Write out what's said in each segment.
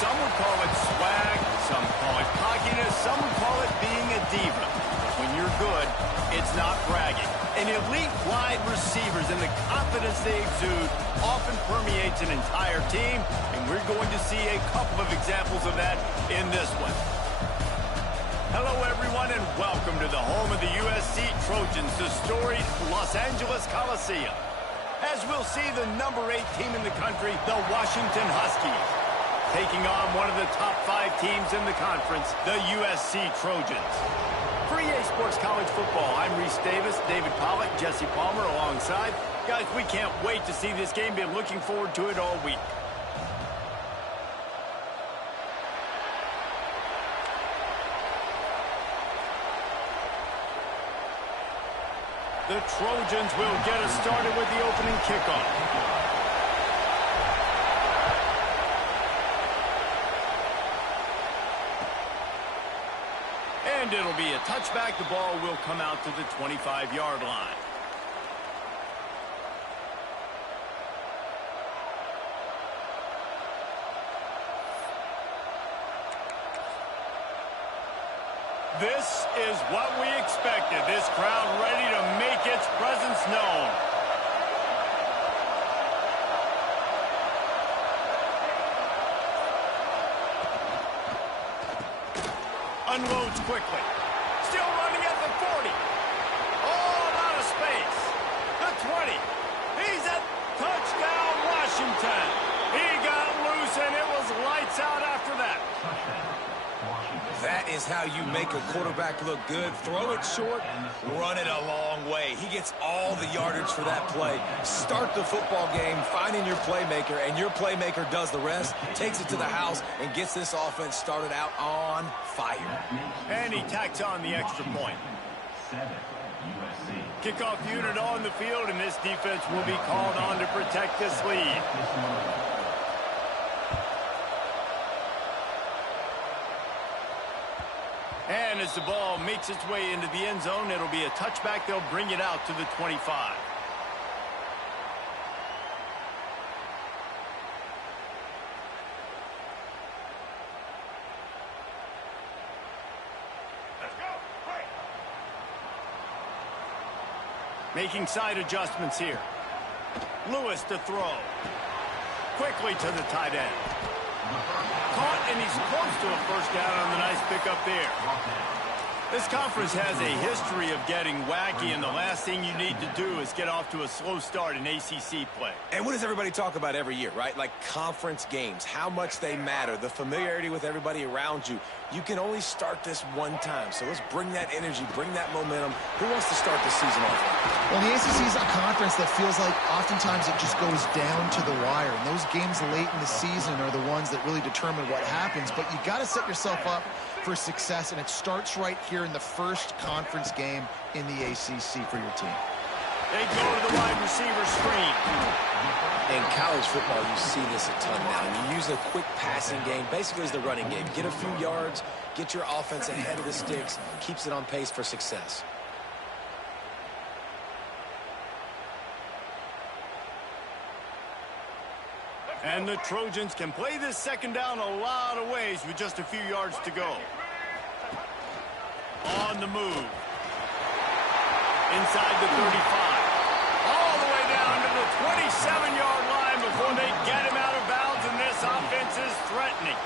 Some would call it swag, some call it cockiness, some would call it being a diva. But when you're good, it's not bragging. And elite wide receivers and the confidence they exude often permeates an entire team, and we're going to see a couple of examples of that in this one. Hello, everyone, and welcome to the home of the USC Trojans, the storied Los Angeles Coliseum. As we'll see, the number 8 team in the country, the Washington Huskies, taking on one of the top 5 teams in the conference, the USC Trojans. For EA Sports College Football, I'm Reese Davis, David Pollack, Jesse Palmer alongside. Guys, we can't wait to see this game. Been looking forward to it all week. The Trojans will get us started with the opening kickoff. And it'll be a touchback. The ball will come out to the 25-yard line. This is what we expected. This crowd ready to make its presence known. Unloads quickly. Still running at the 40. All out of space. The 20. He's at touchdown, Washington. He got loose, and it was lights out after that. That is how you make a quarterback look good. Throw it short, run it a long way. He gets all the yardage for that play. Start the football game finding your playmaker, and your playmaker does the rest, takes it to the house, and gets this offense started out on fire. And he tacks on the extra point. Kickoff unit on the field, and this defense will be called on to protect this lead. And as the ball makes its way into the end zone, it'll be a touchback. They'll bring it out to the 25. Making side adjustments here. Lewis to throw. Quickly to the tight end. Caught, and he's close to a first down on the nice pickup there. This conference has a history of getting wacky, and the last thing you need to do is get off to a slow start in ACC play. And what does everybody talk about every year, right? Like conference games, how much they matter, the familiarity with everybody around you. You can only start this one time, so let's bring that energy, bring that momentum. Who wants to start the season off? Well, the ACC is a conference that feels like oftentimes it just goes down to the wire, and those games late in the season are the ones that really determine what happens, but you got to set yourself up for success, and it starts right here in the first conference game in the ACC for your team. They go to the wide receiver screen. In college football, you see this a ton now. You use a quick passing game, basically as the running game. Get a few yards, get your offense ahead of the sticks, keeps it on pace for success. And the Trojans can play this second down a lot of ways with just a few yards to go. On the move. Inside the 35. All the way down to the 27-yard line before they get him out of bounds, and this offense is threatening.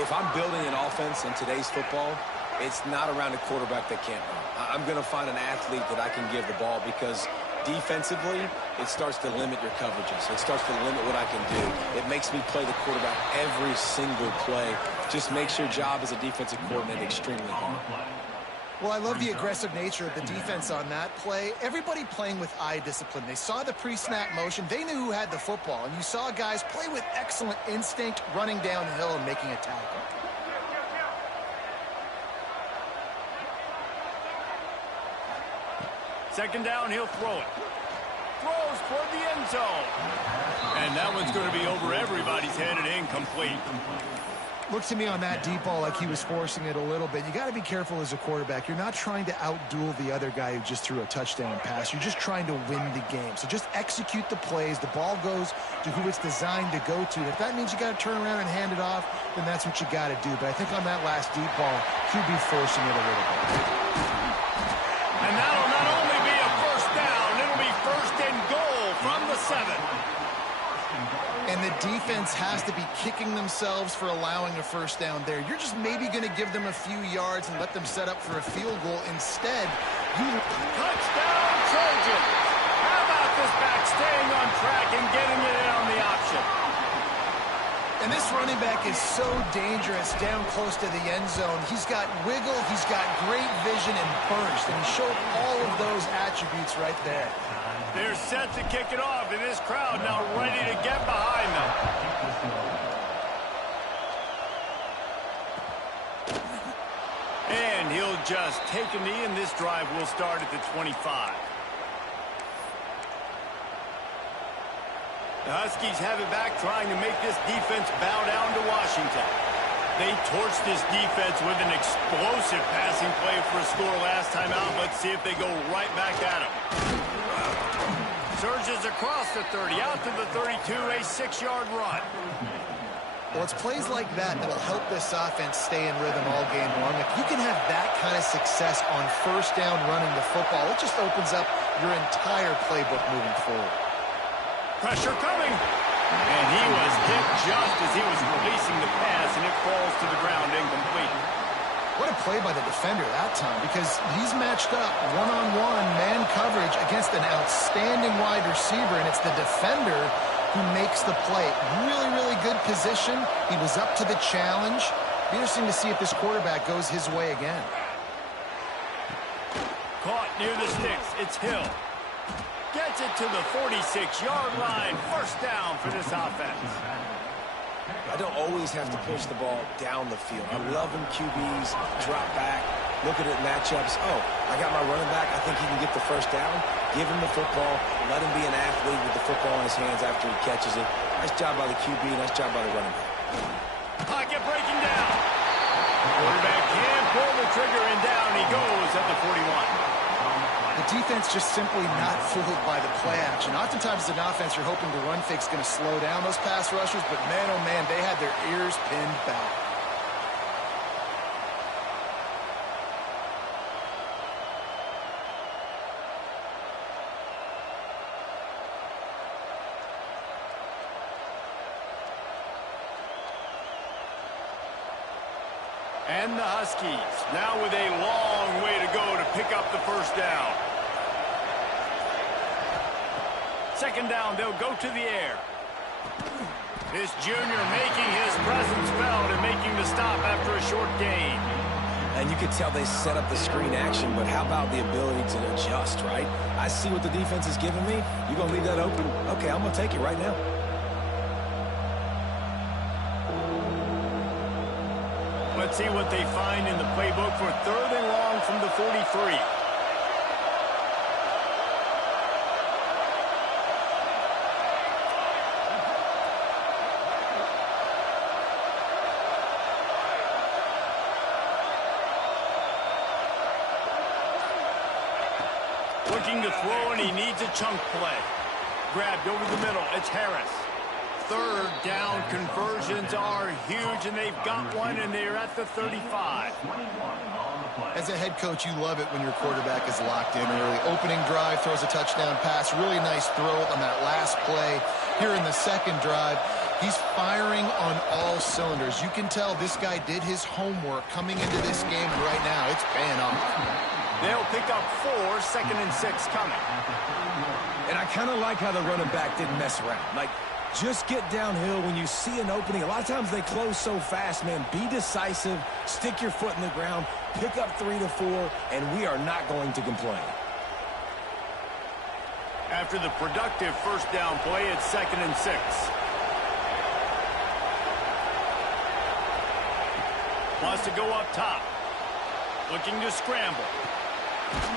If I'm building an offense in today's football, it's not around a quarterback that can't run. I'm going to find an athlete that I can give the ball, because defensively, it starts to limit your coverages. It starts to limit what I can do. It makes me play the quarterback every single play. Just makes your job as a defensive coordinator extremely hard. Well, I love the aggressive nature of the defense on that play. Everybody playing with eye discipline. They saw the pre-snap motion. They knew who had the football. And you saw guys play with excellent instinct, running downhill and making a tackle. Second down, he'll throw it. Throws toward the end zone. And that one's going to be over everybody's head and incomplete. Looked to me on that deep ball like he was forcing it a little bit. You got to be careful as a quarterback. You're not trying to outduel the other guy who just threw a touchdown pass. You're just trying to win the game. So just execute the plays. The ball goes to who it's designed to go to. If that means you got to turn around and hand it off, then that's what you got to do. But I think on that last deep ball, QB forcing it a little bit. And that'll not only be a first down, it'll be first and goal from the 7. And the defense has to be kicking themselves for allowing a first down there. You're just maybe going to give them a few yards and let them set up for a field goal. Instead, you... Touchdown, Trojans! How about this back staying on track and getting it in on the option? And this running back is so dangerous down close to the end zone. He's got wiggle, he's got great vision and burst, and he showed all of those attributes right there. They're set to kick it off, and this crowd now ready to get behind them. And he'll just take a knee, and this drive will start at the 25. The Huskies have it back, trying to make this defense bow down to Washington. They torched this defense with an explosive passing play for a score last time out. Let's see if they go right back at him. Surges across the 30, out to the 32, a 6-yard run. Well, it's plays like that that'll help this offense stay in rhythm all game long. If you can have that kind of success on first down running the football, it just opens up your entire playbook moving forward. Pressure coming. And he was hit just as he was releasing the pass, and it falls to the ground incomplete. What a play by the defender that time, because he's matched up one-on-one man coverage against an outstanding wide receiver, and it's the defender who makes the play. Really, really good position. He was up to the challenge. Be interesting to see if this quarterback goes his way again. Caught near the sticks. It's Hill. Gets it to the 46-yard line. First down for this offense. I don't always have to push the ball down the field. I love when QBs drop back, look at it matchups. Oh, I got my running back. I think he can get the first down. Give him the football. Let him be an athlete with the football in his hands after he catches it. Nice job by the QB. Nice job by the running back. Pocket breaking down. Quarterback can't pull the trigger, and down he goes at the 41. The defense just simply not fooled by the play action. Oftentimes as an offense, you're hoping the run fake's going to slow down those pass rushers, but man, oh man, they had their ears pinned back. And the Huskies now with a long way to go to pick up the first down. Second down, they'll go to the air. This junior making his presence felt and making the stop after a short gain. And you can tell they set up the screen action, but how about the ability to adjust, right? I see what the defense is giving me. You going to leave that open? Okay, I'm going to take it right now. Let's see what they find in the playbook for third and long from the 43. Looking to throw, and he needs a chunk play. Grabbed over the middle. It's Harris. Third down conversions are huge, and they've got one, and they're at the 35. As a head coach, you love it when your quarterback is locked in early. Opening drive, throws a touchdown pass. Really nice throw on that last play. Here in the second drive, he's firing on all cylinders. You can tell this guy did his homework coming into this game, and right now it's paying off. They'll pick up 4, second and 6 coming. And I kind of like how the running back didn't mess around. Like, just get downhill when you see an opening. A lot of times they close so fast, man. Be decisive, stick your foot in the ground, pick up 3 to 4, and we are not going to complain. After the productive first down play, it's second and 6. Wants to go up top. Looking to scramble.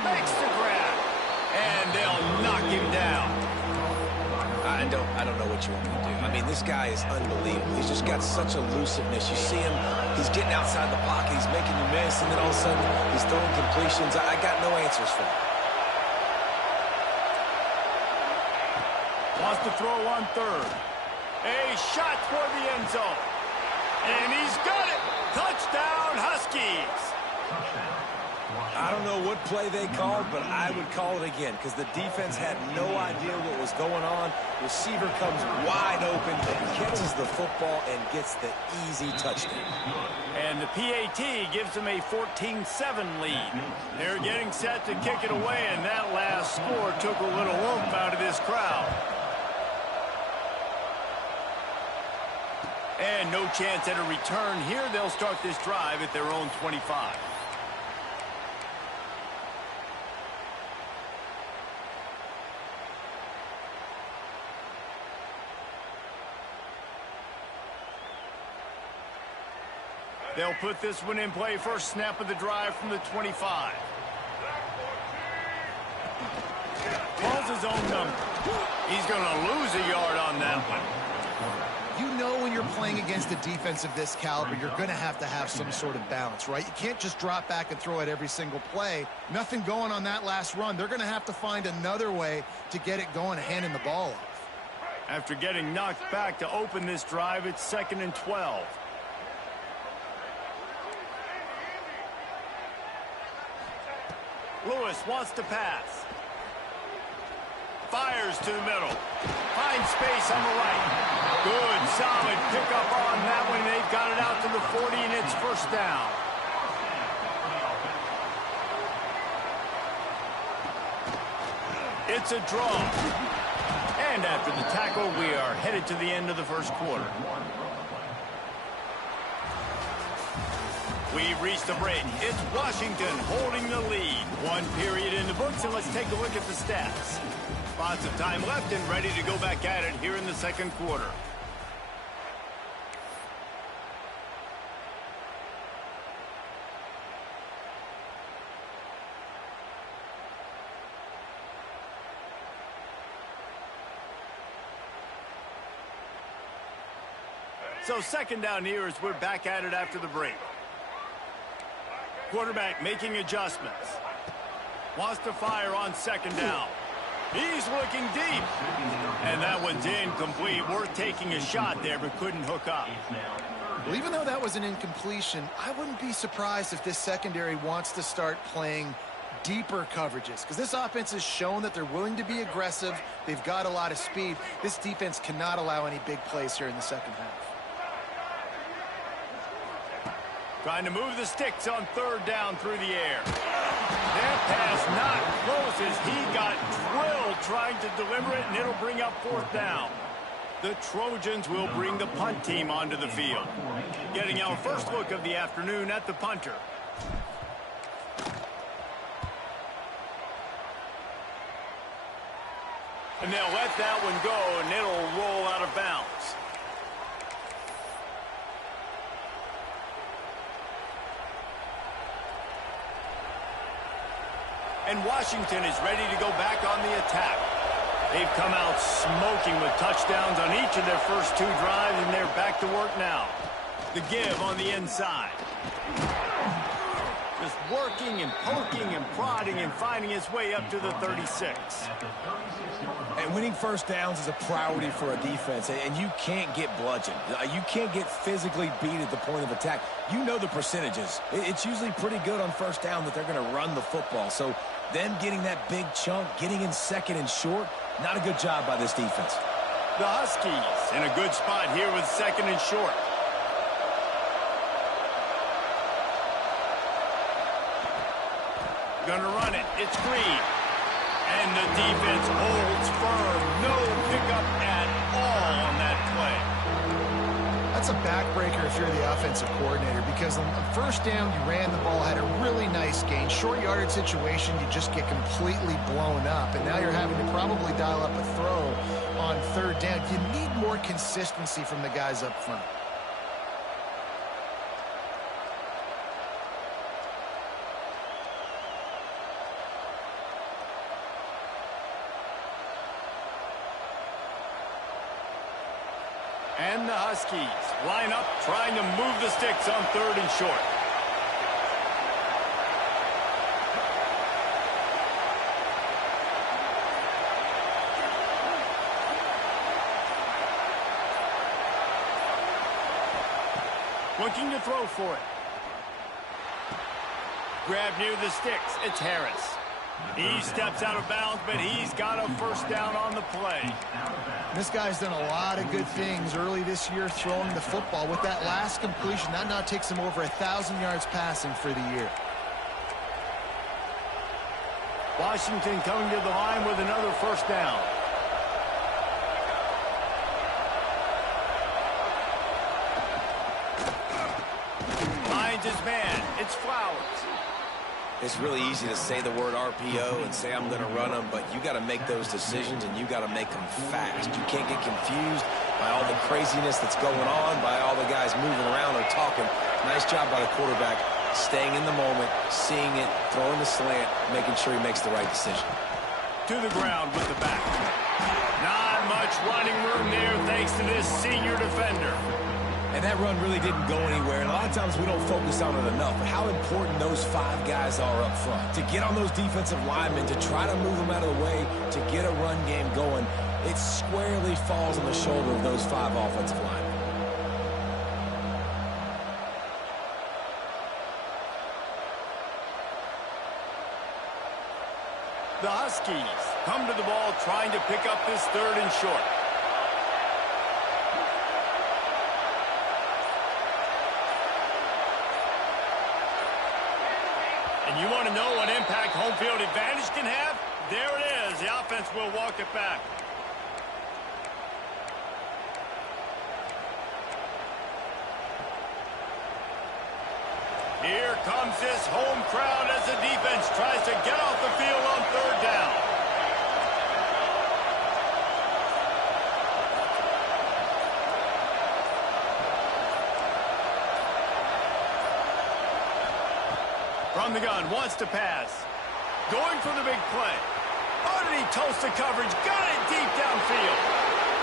Makes the grab. And they'll knock him down. I don't know what you want me to do. I mean, this guy is unbelievable. He's just got such elusiveness. You see him, he's getting outside the pocket, he's making you miss, and then all of a sudden he's throwing completions. I got no answers for him. Wants to throw on third. A shot toward the end zone. And he's got it. Touchdown, Huskies. I don't know what play they called, but I would call it again because the defense had no idea what was going on. Receiver comes wide open, catches the football, and gets the easy touchdown. And the PAT gives them a 14-7 lead. They're getting set to kick it away, and that last score took a little oomph out of this crowd. And no chance at a return here. They'll start this drive at their own 25. They'll put this one in play. First snap of the drive from the 25. Calls his own number. He's going to lose a yard on that one. You know when you're playing against a defense of this caliber, you're going to have some sort of balance, right? You can't just drop back and throw it every single play. Nothing going on that last run. They're going to have to find another way to get it going, handing the ball off. After getting knocked back to open this drive, it's 2nd and 12. Lewis wants to pass. Fires to the middle. Finds space on the right. Good, solid pickup on that one. They've got it out to the 40, and it's first down. It's a draw. And after the tackle, we are headed to the end of the first quarter. We've reached the break. It's Washington holding the lead. One period in the books, and let's take a look at the stats. Lots of time left and ready to go back at it here in the second quarter. So second down here as we're back at it after the break. Quarterback making adjustments. Wants to fire on second down. He's looking deep. And that one's incomplete. Worth taking a shot there, but couldn't hook up. Well, even though that was an incompletion, I wouldn't be surprised if this secondary wants to start playing deeper coverages, because this offense has shown that they're willing to be aggressive. They've got a lot of speed. This defense cannot allow any big plays here in the second half. Trying to move the sticks on third down through the air. That pass not close as he got drilled trying to deliver it, and it'll bring up fourth down. The Trojans will bring the punt team onto the field. Getting our first look of the afternoon at the punter. And they'll let that one go, and it'll roll out of bounds. And Washington is ready to go back on the attack. They've come out smoking with touchdowns on each of their first two drives, and they're back to work now. The give on the inside. Just working and poking and prodding and finding his way up to the 36. And winning first downs is a priority for a defense, and you can't get bludgeoned. You can't get physically beat at the point of attack. You know the percentages. It's usually pretty good on first down that they're going to run the football. So them getting that big chunk, getting in second and short, not a good job by this defense. The Huskies in a good spot here with second and short. Gonna run it. It's Green. And the defense holds firm. No pickup at all on that play. That's a backbreaker if you're the offensive coordinator, because on first down, you ran the ball, had a really nice gain. Short yardage situation, you just get completely blown up. And now you're having to probably dial up a throw on third down. You need more consistency from the guys up front. And the Huskies line up trying to move the sticks on 3rd and short. Looking to throw for it. Grab near the sticks. It's Harris. He steps out of bounds, but he's got a first down on the play. This guy's done a lot of good things early this year throwing the football. With that last completion, that now takes him over 1,000 yards passing for the year. Washington coming to the line with another first down. Finds his man. It's Flowers. It's really easy to say the word RPO and say I'm going to run them, but you got to make those decisions and you got to make them fast. You can't get confused by all the craziness that's going on, by all the guys moving around or talking. Nice job by the quarterback, staying in the moment, seeing it, throwing the slant, making sure he makes the right decision. To the ground with the back. Not much running room there thanks to this senior defender. And that run really didn't go anywhere. And a lot of times we don't focus on it enough. But how important those 5 guys are up front. To get on those defensive linemen, to try to move them out of the way, to get a run game going, it squarely falls on the shoulder of those 5 offensive linemen. The Huskies come to the ball trying to pick up this 3rd and short. And you want to know what impact home field advantage can have? There it is. The offense will walk it back. Here comes this home crowd as the defense tries to get off the field on 3rd down. From the gun, wants to pass. Going for the big play. Oh, did he toast the coverage? Got it deep downfield.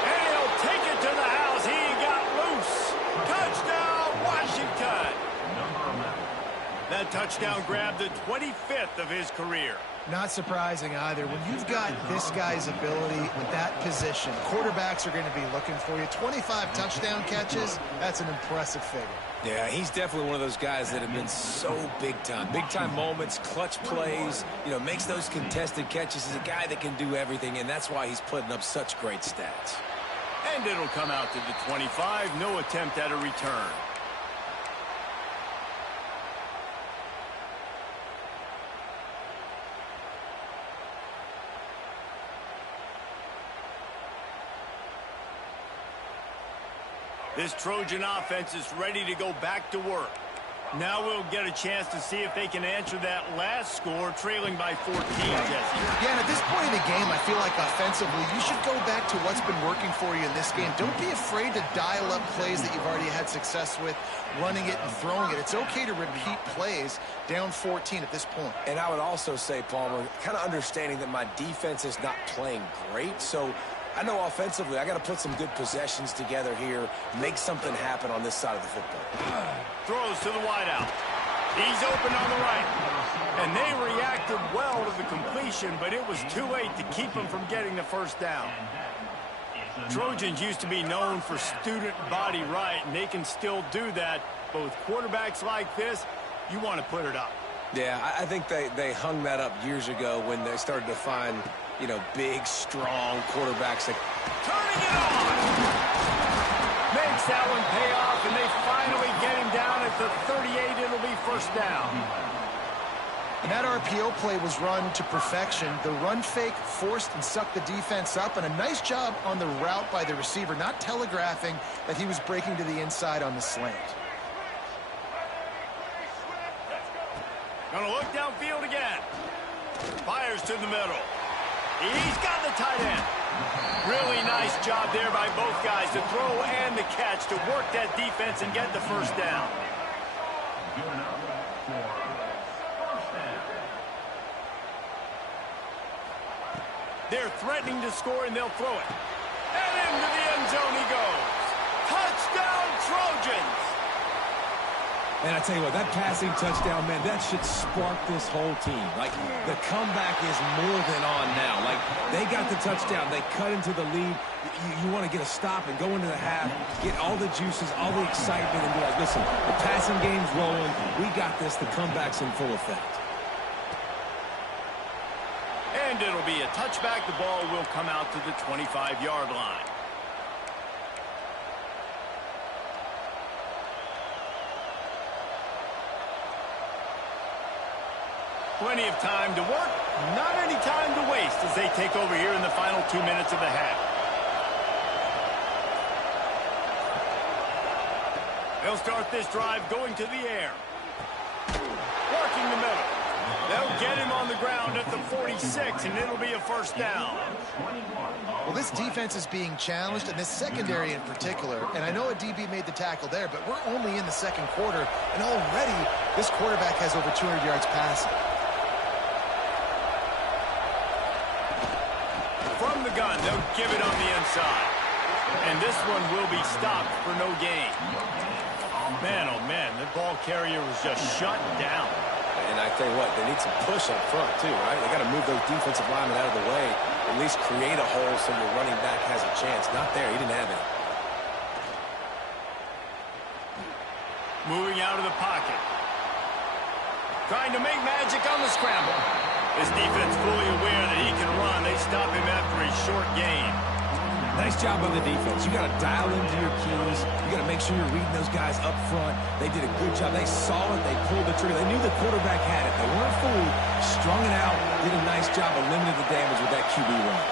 And he'll take it to the house. He got loose. Touchdown, Washington. That touchdown grabbed the 25th of his career. Not surprising either. When you've got this guy's ability with that position, quarterbacks are going to be looking for you. 25 touchdown catches, that's an impressive figure. Yeah, he's definitely one of those guys that have been so big time. Big time moments, clutch plays, makes those contested catches. He's a guy that can do everything, and that's why he's putting up such great stats. And it'll come out to the 25. No attempt at a return. This Trojan offense is ready to go back to work. Now we'll get a chance to see if they can answer that last score, trailing by 14, Jesse. Yeah, and at this point in the game, I feel like offensively, you should go back to what's been working for you in this game. Don't be afraid to dial up plays that you've already had success with, running it and throwing it. It's okay to repeat plays down 14 at this point. And I would also say, Palmer, kind of understanding that my defense is not playing great, so I know offensively I got to put some good possessions together here, make something happen on this side of the football. Throws to the wideout. He's open on the right. And they reacted well to the completion, but it was too late to keep him from getting the first down. Trojans used to be known for student body right, and they can still do that. But with quarterbacks like this, you want to put it up. Yeah, I think they hung that up years ago when they started to find, big, strong quarterbacks that turning it on. Makes that one pay off, and they finally get him down at the 38. It'll be first down. And that RPO play was run to perfection. The run fake forced and sucked the defense up, and a nice job on the route by the receiver, not telegraphing that he was breaking to the inside on the slant. Gonna look downfield again. Fires to the middle. He's got the tight end. Really nice job there by both guys to throw and the catch to work that defense and get the first down. They're threatening to score, and they'll throw it. And into the end zone he goes. Touchdown, Trojans! And I tell you what, that passing touchdown, man, that should spark this whole team. Like, the comeback is more than on now. Like, they got the touchdown. They cut into the lead. You want to get a stop and go into the half, get all the juices, all the excitement, and be like, listen, the passing game's rolling. We got this. The comeback's in full effect. And it'll be a touchback. The ball will come out to the 25-yard line. Plenty of time to work, not any time to waste as they take over here in the final 2 minutes of the half. They'll start this drive going to the air. Working the middle. They'll get him on the ground at the 46, and it'll be a first down. Well, this defense is being challenged, and this secondary in particular. And I know a DB made the tackle there, but we're only in the second quarter, and already this quarterback has over 200 yards passing. From the gun, they'll give it on the inside. And this one will be stopped for no gain. Man, oh man, the ball carrier was just shut down. And I tell you what, they need some push up front too, right? They got to move those defensive linemen out of the way, at least create a hole so your running back has a chance. Not there, he didn't have it. Moving out of the pocket. Trying to make magic on the scramble. This defense fully aware that he can run. They stop him after a short gain. Nice job on the defense. You got to dial into your keys. You got to make sure you're reading those guys up front. They did a good job. They saw it. They pulled the trigger. They knew the quarterback had it. They weren't fooled. Strung it out. Did a nice job of limiting the damage with that QB run.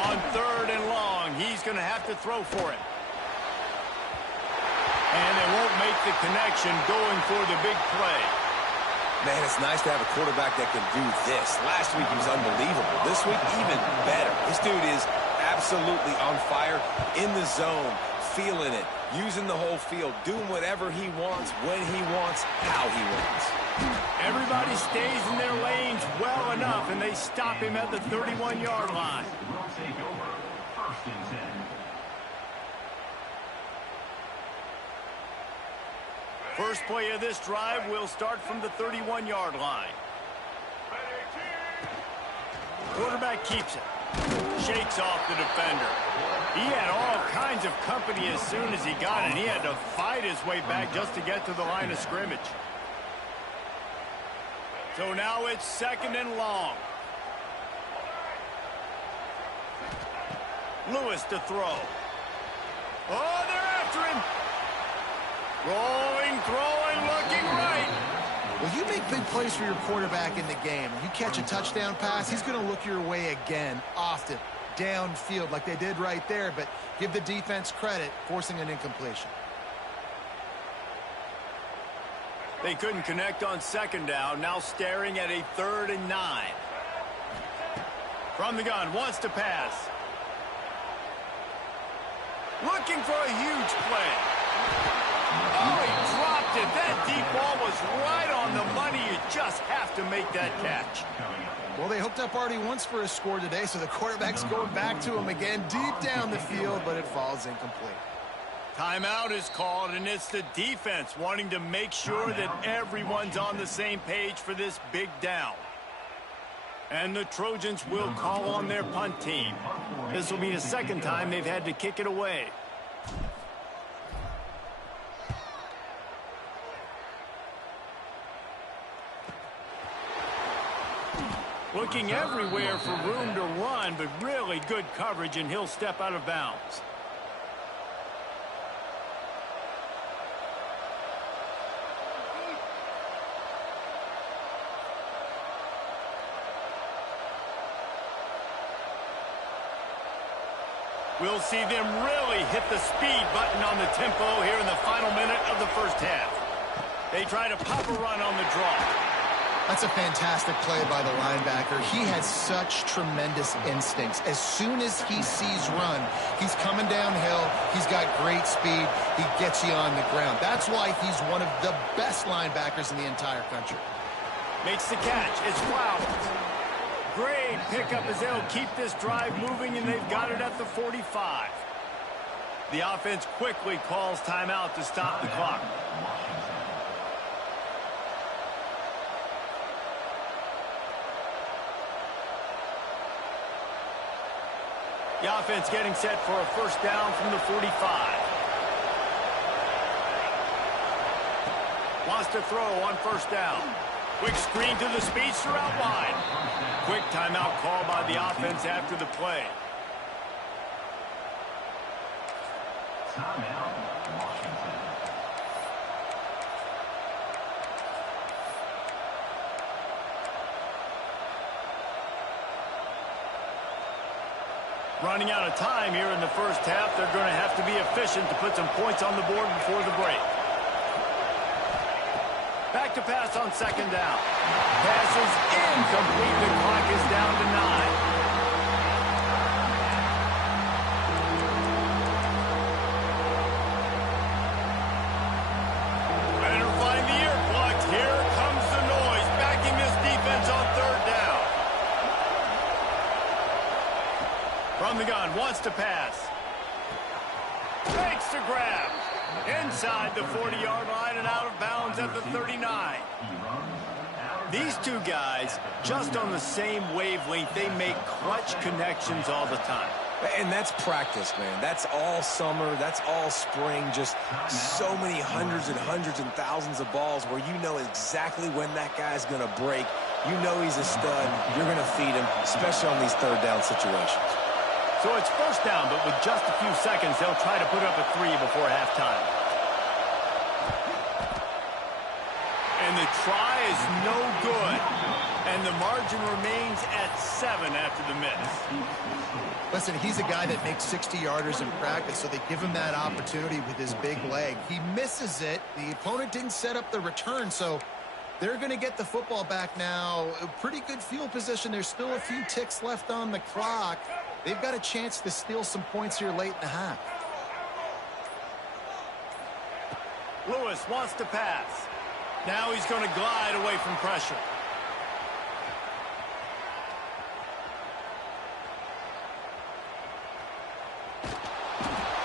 On 3rd and long, he's going to have to throw for it. And they won't make the connection going for the big play. Man, it's nice to have a quarterback that can do this. Last week he was unbelievable. This week, even better. This dude is absolutely on fire, in the zone, feeling it, using the whole field, doing whatever he wants, when he wants, how he wants. Everybody stays in their lanes well enough, and they stop him at the 31-yard line. First play of this drive will start from the 31-yard line. Quarterback keeps it. Shakes off the defender. He had all kinds of company as soon as he got it. He had to fight his way back just to get to the line of scrimmage. So now it's 2nd and long. Lewis to throw. Oh, they're after him. Rolling, throwing, looking right. Well, you make big plays for your quarterback in the game. You catch a touchdown pass, he's going to look your way again, often, downfield like they did right there, but give the defense credit, forcing an incompletion. They couldn't connect on 2nd down, now staring at a 3rd and 9. From the gun, wants to pass. Looking for a huge play. Oh, he dropped it. That deep ball was right on the money. You just have to make that catch. Well, they hooked up already once for a score today, so the quarterback's going back to him again deep down the field, but it falls incomplete. Timeout is called, and it's the defense wanting to make sure that everyone's on the same page for this big down. And the Trojans will call on their punt team. This will be the 2nd time they've had to kick it away. Looking everywhere for room to run, but really good coverage, and he'll step out of bounds. We'll see them really hit the speed button on the tempo here in the final minute of the first half. They try to pop a run on the draw. That's a fantastic play by the linebacker. He has such tremendous instincts. As soon as he sees run, he's coming downhill. He's got great speed. He gets you on the ground. That's why he's one of the best linebackers in the entire country. Makes the catch. It's Flowers. Great pickup as they'll keep this drive moving, and they've got it at the 45. The offense quickly calls timeout to stop the clock. The offense getting set for a first down from the 45. Wants to throw on first down. Quick screen to the speedster out wide. Quick timeout call by the offense after the play. Timeout, Washington. Running out of time here in the first half. They're going to have to be efficient to put some points on the board before the break. Back to pass on second down. Pass is incomplete. The clock is down to 9. Better find the earplugs. Here comes the noise, backing this defense on third down. From the gun, wants to pass. Fakes to grab. Inside the 40-yard line and out of bounds at the 39. These two guys, just on the same wavelength, they make clutch connections all the time. And that's practice, man. That's all summer. That's all spring. Just so many hundreds and thousands of balls where you know exactly when that guy's going to break. You know he's a stud. You're going to feed him, especially on these third down situations. So it's first down, but with just a few seconds, they'll try to put up a 3 before halftime. And the try is no good. And the margin remains at 7 after the miss. Listen, he's a guy that makes 60-yarders in practice, so they give him that opportunity with his big leg. He misses it. The opponent didn't set up the return, so they're going to get the football back now. A pretty good field position. There's still a few ticks left on the clock. They've got a chance to steal some points here late in the half. Lewis wants to pass. Now he's going to glide away from pressure.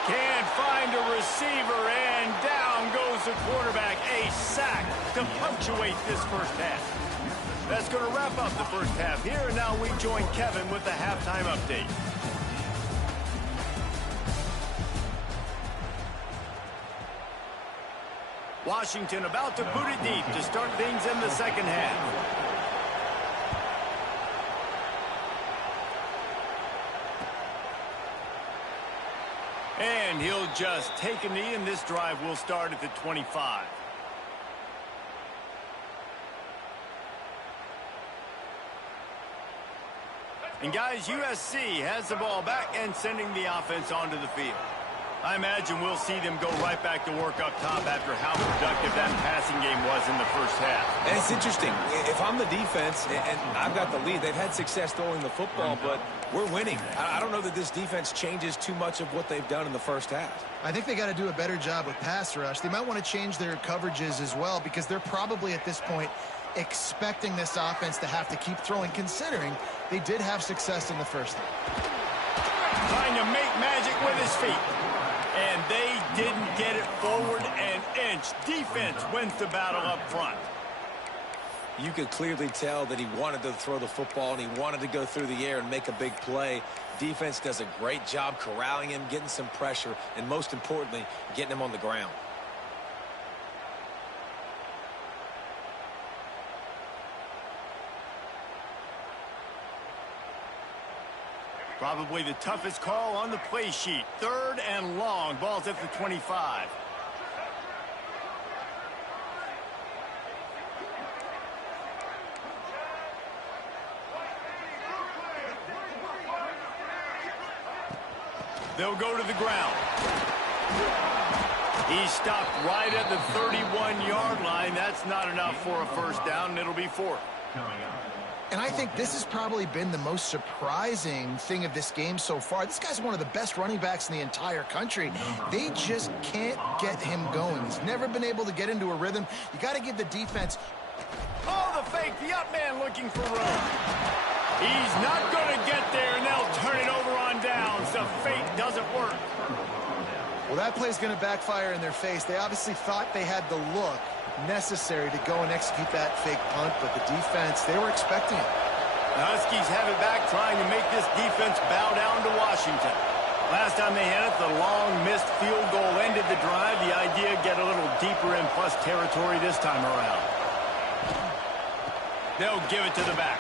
Can't find a receiver, and down goes the quarterback. A sack to punctuate this first half. That's going to wrap up the first half here, and now we join Kevin with the halftime update. Washington about to boot it deep to start things in the second half. And he'll just take a knee, and this drive will start at the 25. And guys, USC has the ball back and sending the offense onto the field. I imagine we'll see them go right back to work up top after how productive that passing game was in the first half. And it's interesting. If I'm the defense and I've got the lead, they've had success throwing the football, but we're winning. I don't know that this defense changes too much of what they've done in the first half. I think they got to do a better job with pass rush. They might want to change their coverages as well, because they're probably at this point expecting this offense to have to keep throwing, considering they did have success in the first half. Trying to make magic with his feet. And they didn't get it forward an inch. Defense wins the battle up front. You could clearly tell that he wanted to throw the football and he wanted to go through the air and make a big play. Defense does a great job corralling him, getting some pressure, and most importantly, getting him on the ground. Probably the toughest call on the play sheet. Third and long. Ball's at the 25. They'll go to the ground. He stopped right at the 31-yard line. That's not enough for a first down, and it'll be fourth. And I think this has probably been the most surprising thing of this game so far. This guy's one of the best running backs in the entire country. They just can't get him going. He's never been able to get into a rhythm. You got to give the defense. Oh, the fake. The up man looking for room. He's not going to get there, and they'll turn it over on downs. The fake doesn't work. Well, that play's going to backfire in their face. They obviously thought they had the look necessary to go and execute that fake punt, but the defense, they were expecting it. The Huskies have it back, trying to make this defense bow down to Washington. Last time they had it, the long missed field goal ended the drive. The idea, get a little deeper in plus territory this time around. They'll give it to the back.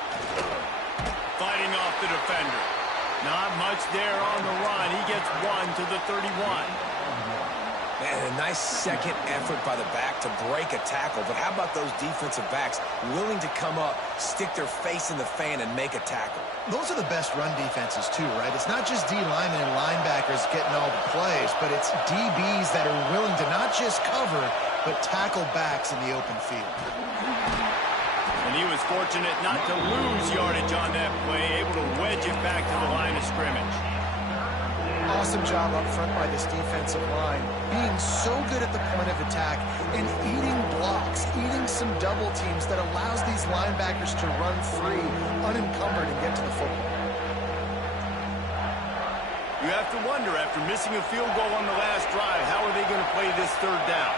Fighting off the defender. Not much there on the run. He gets one to the 31. And a nice second effort by the back to break a tackle. But how about those defensive backs willing to come up, stick their face in the fan, and make a tackle? Those are the best run defenses, too, right? It's not just D linemen and linebackers getting all the plays, but it's DBs that are willing to not just cover, but tackle backs in the open field. And he was fortunate not to lose yardage on that play, able to wedge it back to the line of scrimmage. Awesome job up front by this defensive line, being so good at the point of attack and eating blocks, eating some double teams that allows these linebackers to run free, unencumbered, and get to the football. You have to wonder, after missing a field goal on the last drive, how are they going to play this third down?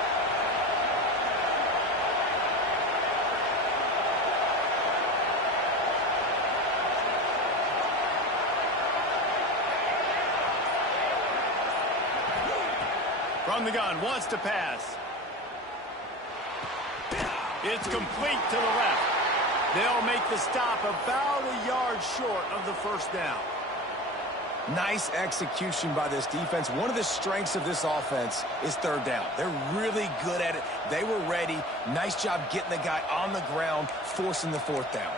From the gun, wants to pass. It's complete to the left. They'll make the stop about a yard short of the first down. Nice execution by this defense. One of the strengths of this offense is third down. They're really good at it. They were ready. Nice job getting the guy on the ground, forcing the fourth down.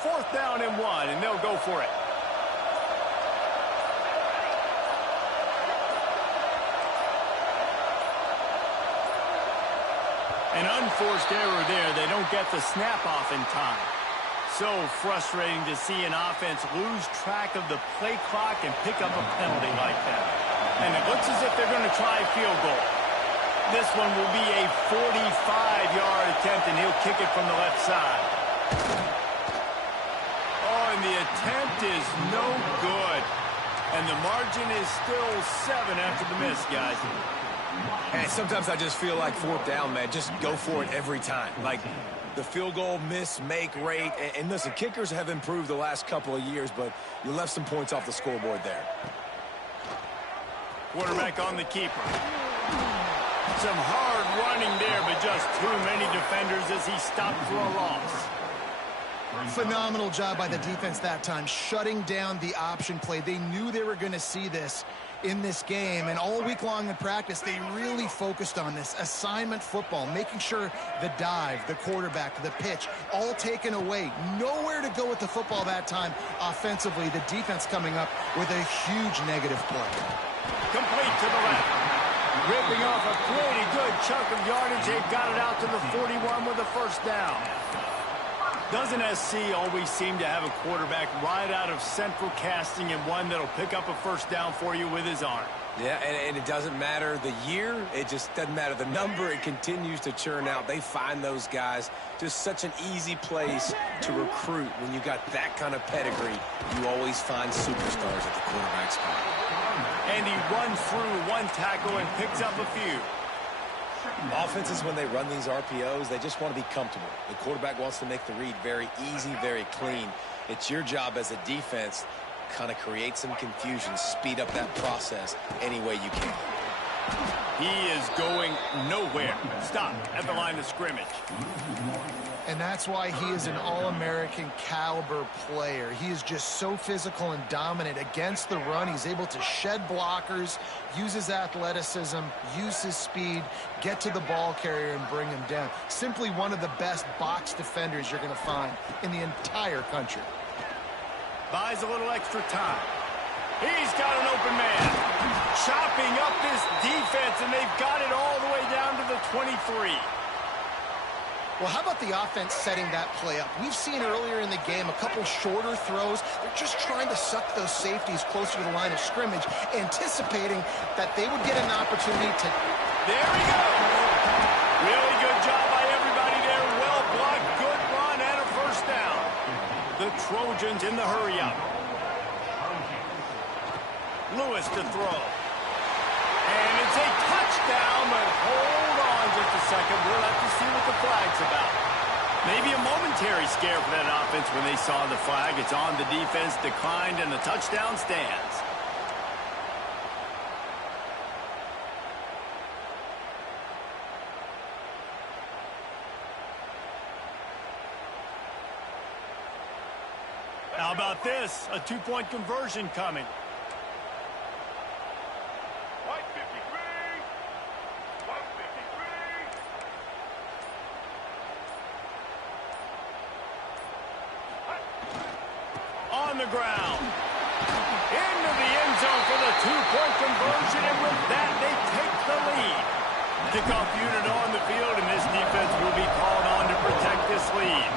Fourth down and one, and they'll go for it. An unforced error there. They don't get the snap off in time. So frustrating to see an offense lose track of the play clock and pick up a penalty like that. And it looks as if they're going to try a field goal. This one will be a 45-yard attempt, and he'll kick it from the left side. And the attempt is no good. And the margin is still 7 after the miss, guys. And sometimes I just feel like fourth down, man, just go for it every time. Like the field goal miss-make rate. And listen, kickers have improved the last couple of years, but you left some points off the scoreboard there. Quarterback on the keeper. Some hard running there, but just too many defenders as he stopped for a loss. Phenomenal job by the defense that time, shutting down the option play. They knew they were going to see this in this game, and all week long in practice, they really focused on this assignment football, making sure the dive, the quarterback, the pitch, all taken away. Nowhere to go with the football that time offensively. The defense coming up with a huge negative play. Complete to the left. Ripping off a pretty good chunk of yardage. They've got it out to the 41 with a first down. Doesn't SC always seem to have a quarterback right out of central casting and one that'll pick up a first down for you with his arm? Yeah, and it doesn't matter the year. It just doesn't matter the number. It continues to churn out. They find those guys. Just such an easy place to recruit. When you got that kind of pedigree, you always find superstars at the quarterback spot. And he runs through one tackle and picks up a few. Offenses, when they run these RPOs, they just want to be comfortable. The quarterback wants to make the read very easy, very clean. It's your job as a defense to kind of create some confusion, speed up that process any way you can. He is going nowhere. Stop at the line of scrimmage. And that's why he is an All-American caliber player. He is just so physical and dominant against the run. He's able to shed blockers, use his athleticism, use his speed, get to the ball carrier and bring him down. Simply one of the best box defenders you're going to find in the entire country. Buys a little extra time. He's got an open man. Chopping up this defense, and they've got it all the way down to the 23. Well, how about the offense setting that play up? We've seen earlier in the game a couple shorter throws. They're just trying to suck those safeties closer to the line of scrimmage, anticipating that they would get an opportunity to... There we go. Really good job by everybody there. Well blocked, good run, and a first down. The Trojans in the hurry-up. Lewis to throw. And it's a touchdown, but hold on just a second. We'll have to see what the flag's about. Maybe a momentary scare for that offense when they saw the flag. It's on, the defense declined, and the touchdown stands. How about this? A two-point conversion coming. On the ground. Into the end zone for the two-point conversion, and with that, they take the lead. Kickoff unit on the field, and this defense will be called on to protect this lead.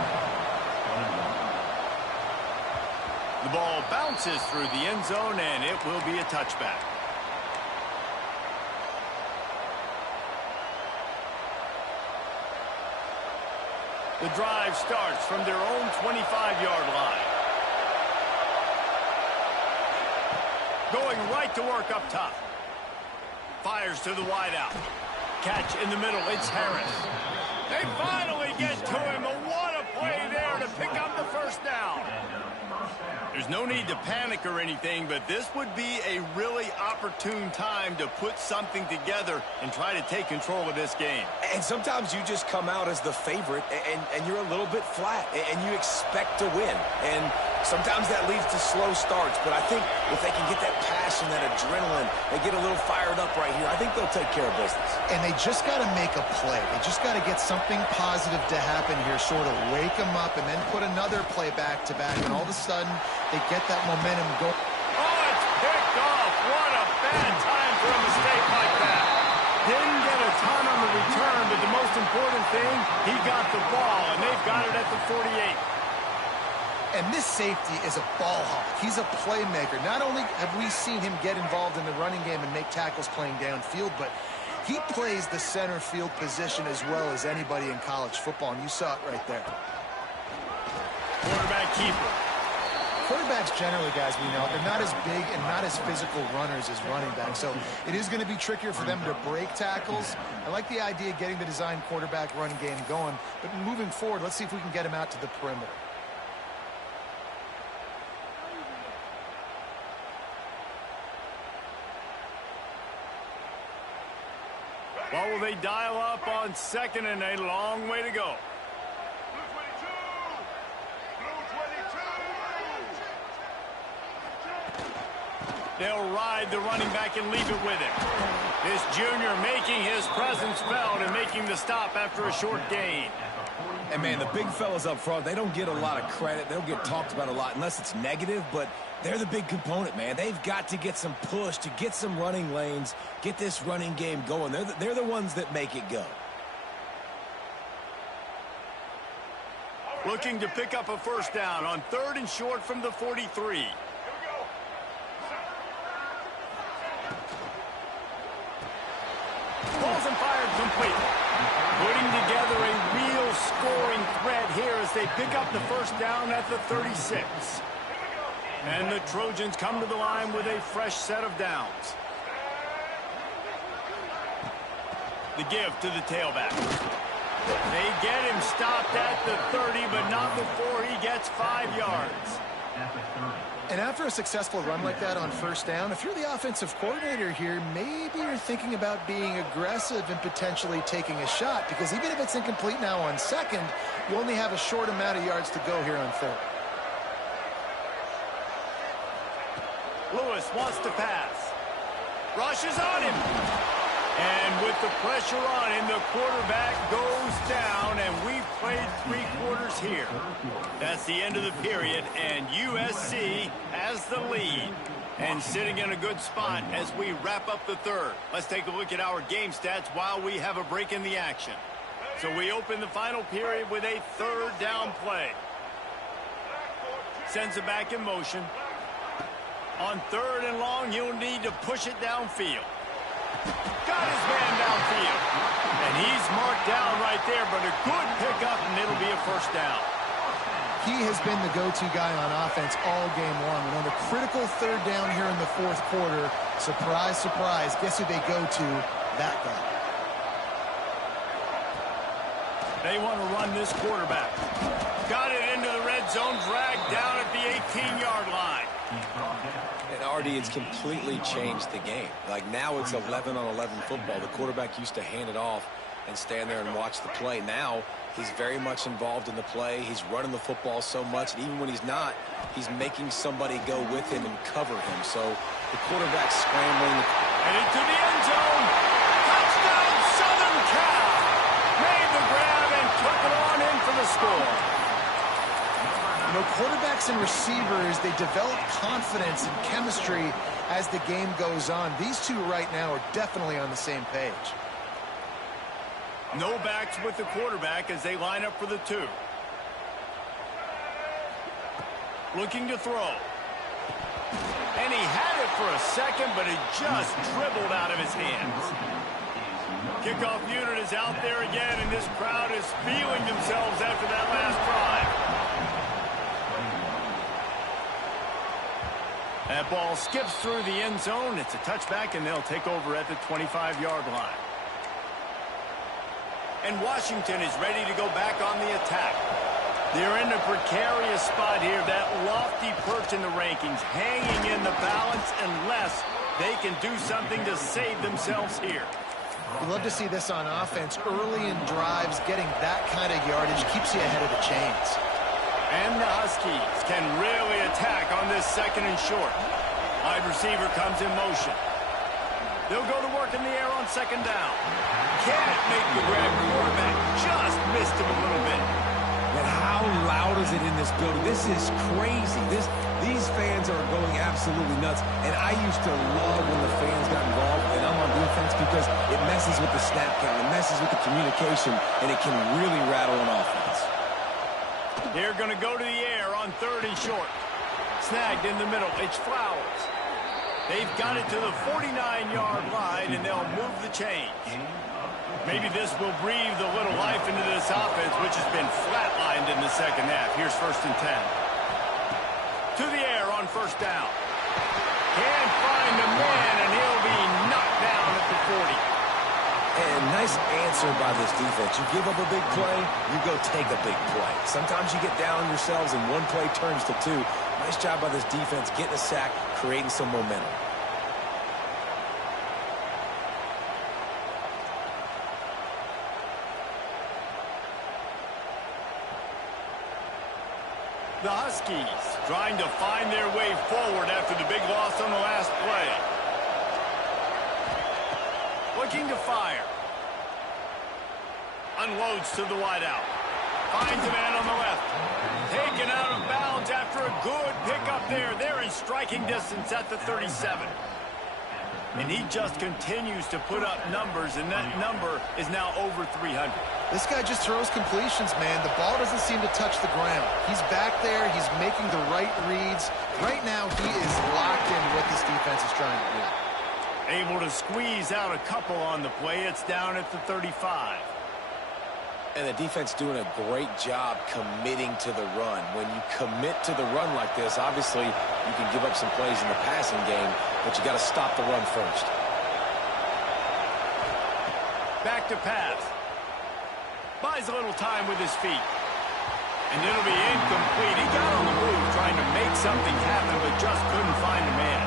The ball bounces through the end zone, and it will be a touchback. The drive starts from their own 25-yard line. Going right to work up top. Fires to the wideout. Catch in the middle. It's Harris. They finally get to him. What a play there to pick up the first down. There's no need to panic or anything, but this would be a really opportune time to put something together and try to take control of this game. And sometimes you just come out as the favorite, and you're a little bit flat, and you expect to win. And sometimes that leads to slow starts, but I think if they can get that passion, that adrenaline, they get a little fired up right here, I think they'll take care of business. And they just got to make a play. They just got to get something positive to happen here, sort of wake them up, and then put another play back-to-back, and all of a sudden they get that momentum going. Oh, it's picked off. What a bad time for a mistake like that. Didn't get a ton on the return, but the most important thing, he got the ball, and they've got it at the 48. And this safety is a ball hawk. He's a playmaker. Not only have we seen him get involved in the running game and make tackles playing downfield, but he plays the center field position as well as anybody in college football, and you saw it right there. Quarterback keeper. Quarterbacks generally, guys, we know, they're not as big and not as physical runners as running backs, so it is going to be trickier for them to break tackles. I like the idea of getting the design quarterback run game going, but moving forward, let's see if we can get him out to the perimeter. What will they dial up on second and a long way to go? They'll ride the running back and leave it with him. This junior making his presence felt and making the stop after a short gain. And, man, the big fellas up front, they don't get a lot of credit. They don't get talked about a lot unless it's negative, but they're the big component, man. They've got to get some push, to get some running lanes, get this running game going. They're the ones that make it go. Looking to pick up a first down on 3rd and short from the 43. Balls and fired complete. Putting together a real scoring threat here as they pick up the first down at the 36. And the Trojans come to the line with a fresh set of downs. The give to the tailback. They get him stopped at the 30, but not before he gets 5 yards. And after a successful run like that on first down, if you're the offensive coordinator here, maybe you're thinking about being aggressive and potentially taking a shot, because even if it's incomplete now on second, you only have a short amount of yards to go here on third. Lewis wants to pass. Rushes on him. And with the pressure on him, the quarterback goes down, and we've played 3 quarters here. That's the end of the period, and USC has the lead. And sitting in a good spot as we wrap up the third. Let's take a look at our game stats while we have a break in the action. So we open the final period with a third down play. Sends it back in motion. On third and long, he'll need to push it downfield. Got his man downfield. And he's marked down right there, but a good pickup, and it'll be a first down. He has been the go-to guy on offense all game long. And on the critical third down here in the fourth quarter, surprise, surprise, guess who they go to? That guy. They want to run this quarterback. Got it into the red zone, dragged down at the 18-yard line. And Artie, it's completely changed the game. Like now it's 11-on-11 football. The quarterback used to hand it off and stand there and watch the play. Now he's very much involved in the play. He's running the football so much, and even when he's not, he's making somebody go with him and cover him. So the quarterback's scrambling. And into the end zone. Touchdown, Southern Cal. Made the grab and took it on in for the score. You know, quarterbacks and receivers, they develop confidence and chemistry as the game goes on. These two right now are definitely on the same page. No backs with the quarterback as they line up for the two. Looking to throw. And he had it for a second, but it just dribbled out of his hands. Kickoff unit is out there again, and this crowd is feeling themselves after that last drive. That ball skips through the end zone. It's a touchback, and they'll take over at the 25-yard line. And Washington is ready to go back on the attack. They're in a precarious spot here, that lofty perch in the rankings, hanging in the balance unless they can do something to save themselves here. We love to see this on offense. Early in drives, getting that kind of yardage keeps you ahead of the chains. And the Huskies can really attack on this second and short. Wide receiver comes in motion. They'll go to work in the air on second down. Can't make the grab. Quarterback just missed him a little bit. And how loud is it in this building? This is crazy. These fans are going absolutely nuts. And I used to love when the fans got involved, and I'm on defense because it messes with the snap count. It messes with the communication, and it can really rattle an offense. They're going to go to the air on third and short. Snagged in the middle. It's Flowers. They've got it to the 49-yard line, and they'll move the chains. Maybe this will breathe a little life into this offense, which has been flatlined in the second half. Here's first and 10. To the air on first down. Can't find a man, and he'll be knocked down at the 40. And nice answer by this defense. You give up a big play, you go take a big play. Sometimes you get down on yourselves and one play turns to two. Nice job by this defense getting a sack, creating some momentum. The Huskies trying to find their way forward after the big loss on the last play. Looking to fire. Unloads to the wideout. Finds a man on the left. Taken out of bounds after a good pickup there. They're in striking distance at the 37. And he just continues to put up numbers, and that number is now over 300. This guy just throws completions, man. The ball doesn't seem to touch the ground. He's back there. He's making the right reads. Right now, he is locked in what this defense is trying to do. Able to squeeze out a couple on the play. It's down at the 35. And the defense doing a great job committing to the run. When you commit to the run like this, obviously you can give up some plays in the passing game, but you got to stop the run first. Back to pass. Buys a little time with his feet. And it'll be incomplete. He got on the move trying to make something happen, but just couldn't find a man.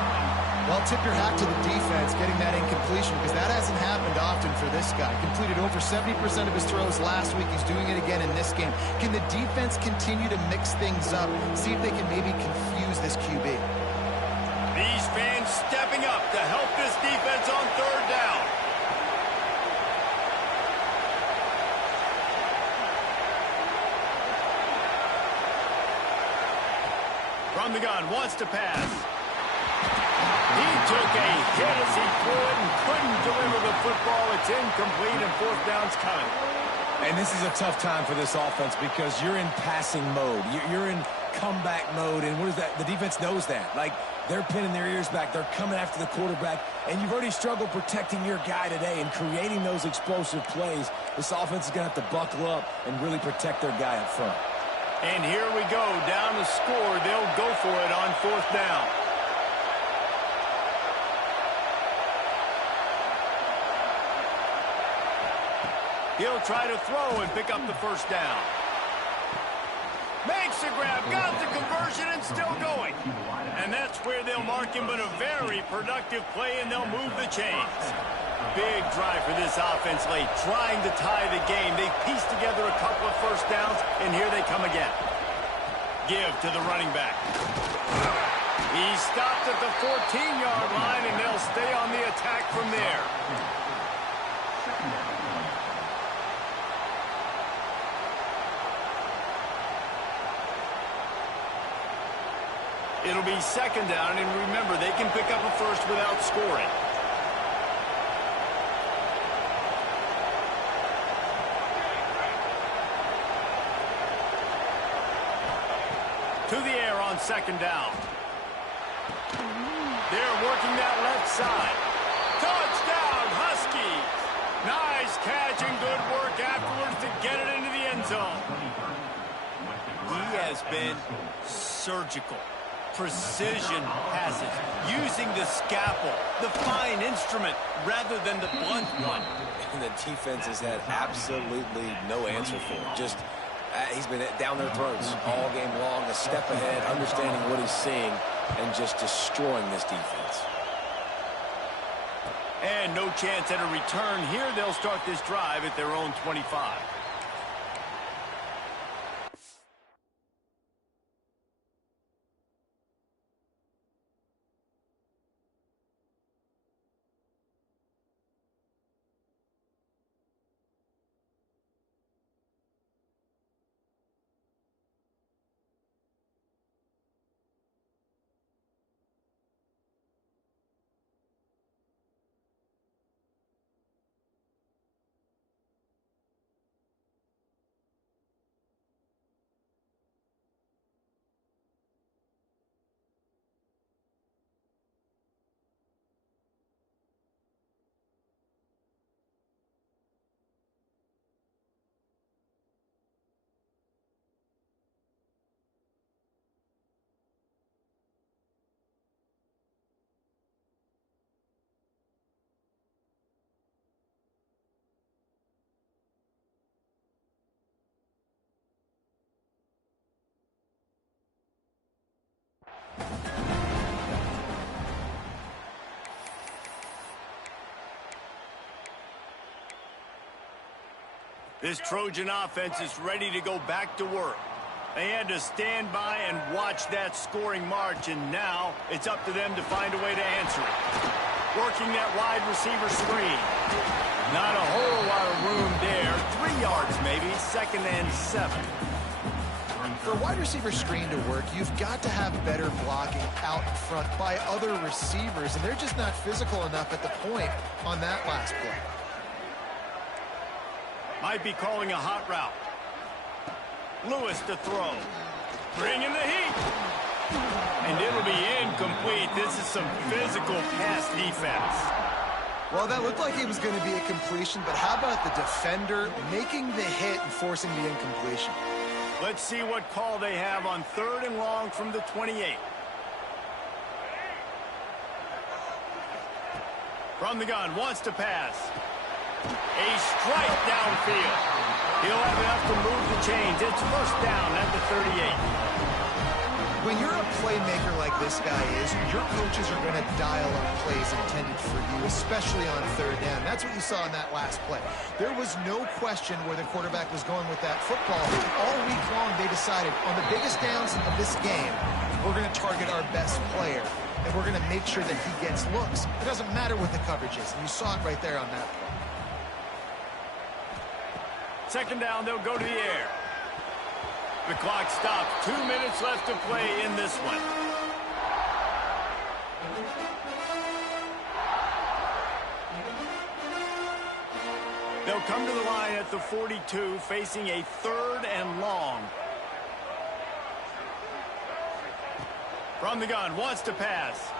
Well, tip your hat to the defense getting that incompletion, because that hasn't happened often for this guy. Completed over 70% of his throws last week. He's doing it again in this game. Can the defense continue to mix things up? See if they can maybe confuse this QB. These fans stepping up to help this defense on third down. From the gun, wants to pass. He took a hit as he threw it and couldn't deliver the football. It's incomplete, and fourth down's coming. And this is a tough time for this offense because you're in passing mode. You're in comeback mode, and what is that? The defense knows that. Like, they're pinning their ears back. They're coming after the quarterback, and you've already struggled protecting your guy today and creating those explosive plays. This offense is going to have to buckle up and really protect their guy up front. And here we go, down the score. They'll go for it on 4th down. He'll try to throw and pick up the 1st down. Makes the grab, got the conversion, and still going. And that's where they'll mark him, but a very productive play, and they'll move the chains. Big drive for this offense late, trying to tie the game. They pieced together a couple of 1st downs, and here they come again. Give to the running back. He stopped at the 14-yard line, and they'll stay on the attack from there. It'll be 2nd down, and remember, they can pick up a 1st without scoring. To the air on 2nd down. They're working that left side. Touchdown, Huskies! Nice catch and good work afterwards to get it into the end zone. He has been surgical. Precision passes, using the scalpel, the fine instrument, rather than the blunt one. And the defense has had absolutely no answer for it. Just, he's been down their throats all game long, a step ahead, understanding what he's seeing, and just destroying this defense. And no chance at a return here. They'll start this drive at their own 25. This Trojan offense is ready to go back to work. They had to stand by and watch that scoring march, and now it's up to them to find a way to answer it. Working that wide receiver screen. Not a whole lot of room there. 3 yards maybe, 2nd and 7. For a wide receiver screen to work, you've got to have better blocking out in front by other receivers, and they're just not physical enough at the point on that last play. Might be calling a hot route. Lewis to throw. Bringing the heat. And it'll be incomplete. This is some physical pass defense. Well, that looked like it was going to be a completion, but how about the defender making the hit and forcing the incompletion? Let's see what call they have on 3rd and long from the 28. From the gun, wants to pass. A strike downfield. He'll have enough to move the chains. It's 1st down at the 38. When you're a playmaker like this guy is, your coaches are going to dial up plays intended for you, especially on 3rd down. That's what you saw in that last play. There was no question where the quarterback was going with that football. All week long, they decided on the biggest downs of this game, we're going to target our best player, and we're going to make sure that he gets looks. It doesn't matter what the coverage is, and you saw it right there on that play. 2nd down, they'll go to the air. The clock stops. 2 minutes left to play in this one. They'll come to the line at the 42, facing a 3rd and long. From the gun, wants to pass.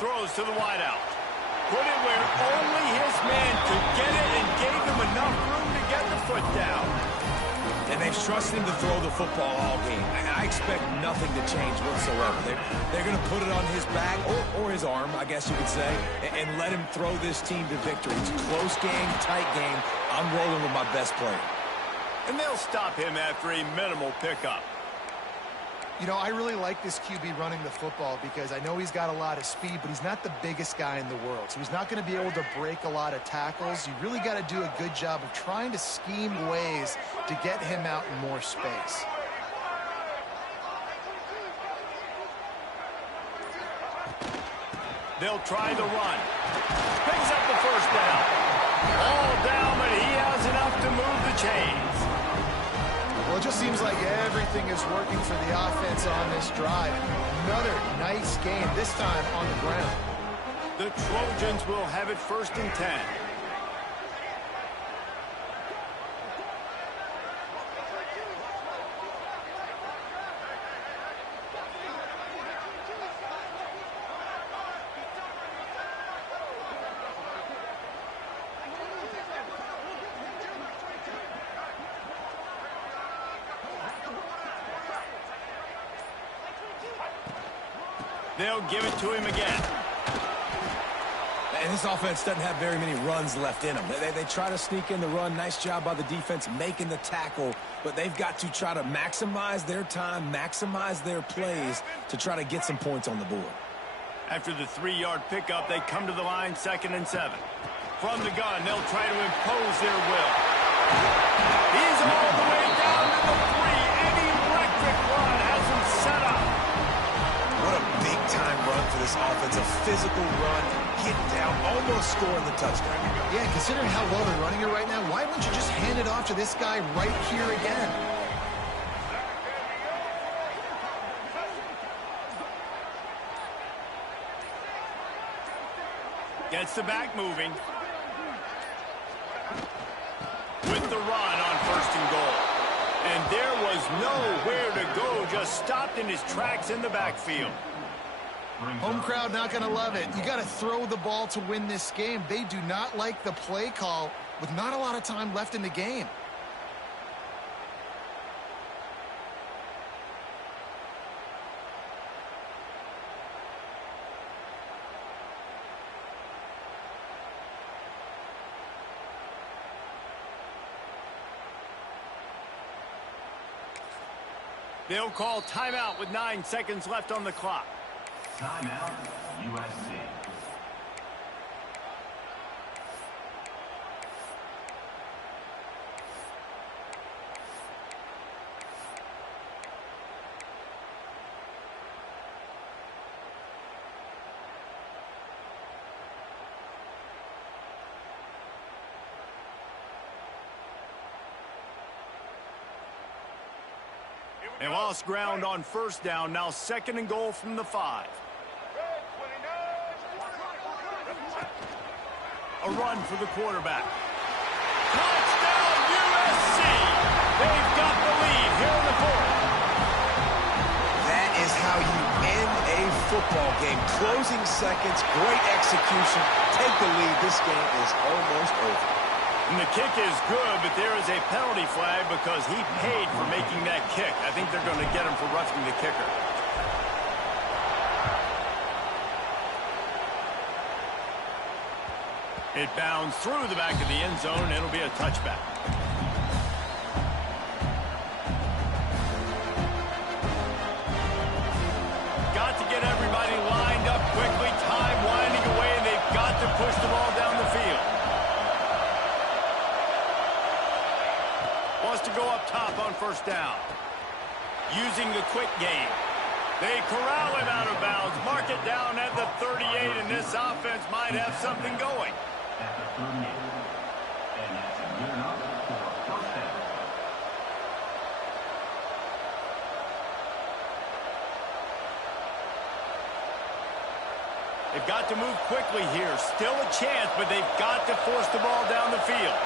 Throws to the wideout. Put it where only his man could get it and gave him enough room to get the foot down. And they've trusted him to throw the football all game. I expect nothing to change whatsoever. They're going to put it on his back, or his arm, I guess you could say, and let him throw this team to victory. It's a close game, tight game. I'm rolling with my best player. And they'll stop him after a minimal pickup. You know, I really like this QB running the football because I know he's got a lot of speed, but he's not the biggest guy in the world. So he's not going to be able to break a lot of tackles. You really got to do a good job of trying to scheme ways to get him out in more space. They'll try the run. Picks up the first down. All down, but he has enough to move the chains. Well, it just seems like everything is working for the offense on this drive. Another nice game, this time on the ground. The Trojans will have it 1st and 10. They'll give it to him again. And this offense doesn't have very many runs left in them. They try to sneak in the run. Nice job by the defense making the tackle. But they've got to try to maximize their time, maximize their plays to try to get some points on the board. After the 3-yard pickup, they come to the line 2nd and 7. From the gun, they'll try to impose their will. He's all the way down to the 3. An electric run has him set up. What a big-time run for this offense. A physical run, getting down, almost scoring the touchdown. Yeah, considering how well they're running it right now, why wouldn't you just hand it off to this guy right here again? Gets the back moving. With the run on 1st and goal. And there was nowhere to go, just stopped in his tracks in the backfield. Home crowd not going to love it. You got to throw the ball to win this game. They do not like the play call with not a lot of time left in the game. They'll call timeout with 9 seconds left on the clock. Timeout, USC. They lost ground on 1st down, now 2nd and goal from the 5. A run for the quarterback. Touchdown, USC! They've got the lead here in the 4th. That is how you end a football game. Closing seconds, great execution. Take the lead. This game is almost over. And the kick is good, but there is a penalty flag because he paid for making that kick. I think they're going to get him for roughing the kicker. It bounds through the back of the end zone. It'll be a touchback. Got to get everybody lined up quickly. Time winding away, and they've got to push the ball down the field. Wants to go up top on 1st down. Using the quick game. They corral him out of bounds. Mark it down at the 38, and this offense might have something going. At the 38. And that's good enough for 1st down. They've got to move quickly here. Still a chance, but they've got to force the ball down the field.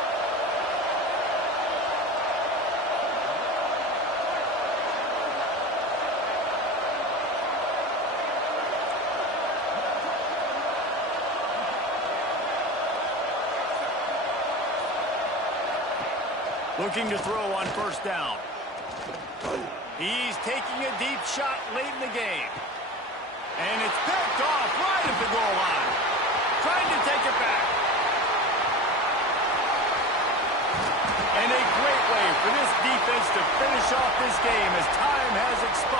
Looking to throw on first down. He's taking a deep shot late in the game. And it's picked off right at the goal line. Trying to take it back. And a great way for this defense to finish off this game as time has expired.